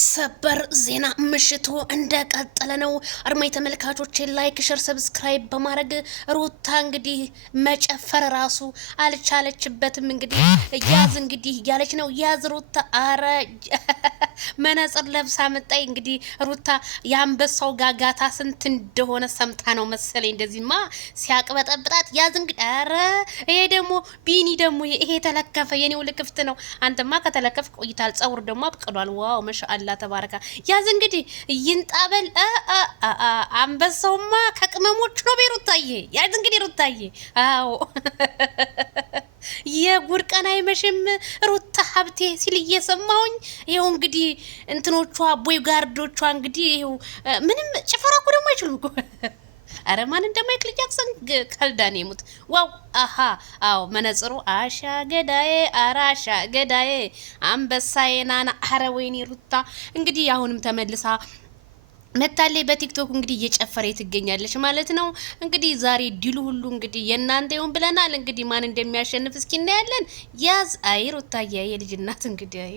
ሰበር ዜና ምሽቱ እንደቀጠለ ነው። አድማጭ ተመልካቾች ላይክ፣ ሼር፣ ሰብስክራይብ በማድረግ ሩታ እንግዲህ መጨፈር ራሱ አልቻለችበትም። እንግዲህ ያዝ እንግዲህ ያለች ነው። ያዝ ሩታ አረ መነጽር ለብሳ መጣይ። እንግዲህ ሩታ የአንበሳው ጋጋታ ስንት እንደሆነ ሰምታ ነው መሰለኝ እንደዚህማ ሲያቅበጠብጣት ያዝ እንግዲህ አረ ይሄ ደግሞ ቢኒ ደግሞ ይሄ ተለከፈ የኔው ልክፍት ነው። አንተማ ከተለከፍ ቆይታል። ጸጉር ደግሞ አብቅሏል። ዋው ማሻአላ ተባረካ። ያዝ እንግዲህ ይንጣበል አንበሳውማ ከቅመሞቹ ነው ቤሩታዬ። ያዝ እንግዲህ ሩታዬ አዎ የጉድ ቀን አይመሽም ሩታ ሀብቴ ሲል እየሰማሁኝ ይኸው እንግዲህ እንትኖቿ ቦይ ጋርዶቿ እንግዲህ ይኸው ምንም ጭፈራ እኮ ደግሞ አይችሉም እኮ አረ ማን እንደማይክል ጃክሰን ካልዳኔ ሙት ዋው አሃ አዎ መነጽሩ አሻ ገዳዬ አራሻ ገዳዬ አንበሳዬ ናና አረ ወይኔ ሩታ እንግዲህ አሁንም ተመልሳ መታለይ በቲክቶክ እንግዲህ እየጨፈረ ትገኛለች ማለት ነው። እንግዲህ ዛሬ ዲሉ ሁሉ እንግዲህ የናንተ ይሁን ብለናል። እንግዲህ ማን እንደሚያሸንፍ እስኪ እናያለን። ያዝ አይ ሩታዬ የልጅ እናት እንግዲህ